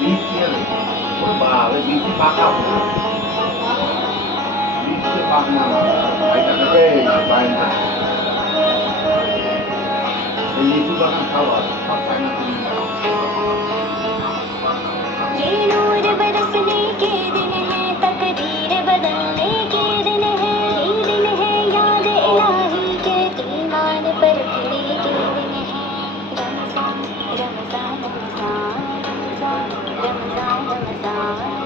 बीस ईयर बाप रे 20 পাকা হলো 20 পাক না ভাইটা করে বাইন্দা এই লিচু বাগান খাওয়া সব চাইনা তুমি ये नूर बरसने के दिन है तकदीर बदलने के दिन है ये दिन है याद इलाही के ईमान परखने के दिन है रमजान रमजान रमजान रमजान रमजान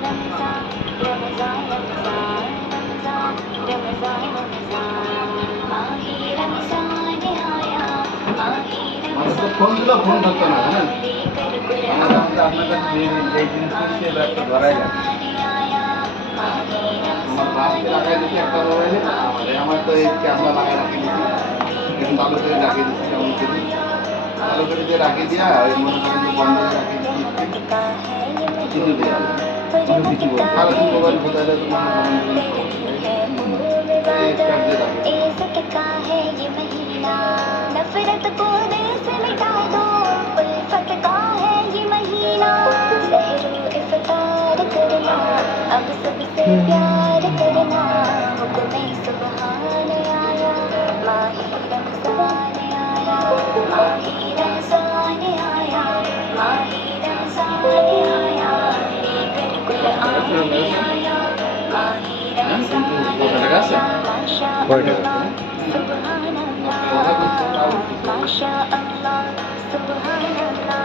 रमजान रमजान रमजान रमजान रमजान रमजान माही रमजान आया माही মানে তো ফোন দিলে ফোন ধরতো না জানেন আমার কাছে আপনার কাছে এই জিনিস সে একটা ধরাই লাগে আমার বাপকে লাগাই দিচ্ছি একটা মোবাইলে আমার তো এই ক্যামেরা লাগাই রাখি দিচ্ছি এখন ভালো করে লাগিয়ে দিচ্ছি কেমন করি ভালো করে দিয়ে রাখিয়ে দিয়া ওই মনে করেন যে বন্ধ করে রাখিয়ে দিচ্ছি কিছু দেওয়া কোনো কিছু বল ভালো কিছু মোবাইল কোথায় তো इज़्ज़त का है ये महीना नफरत को दिल से मिटा दो उल्फत का है ये महीना सहरो इफ्तार करना अब सबसे प्यार करना हुक्म सुभान आया माही रमज़ान आया माही रमज़ान आया माही रमज़ान आया लेकर कुरान आया माही रमज़ान आया माशाअल्लाह सुभानअल्लाह माशाअल्लाह सुभानअल्लाह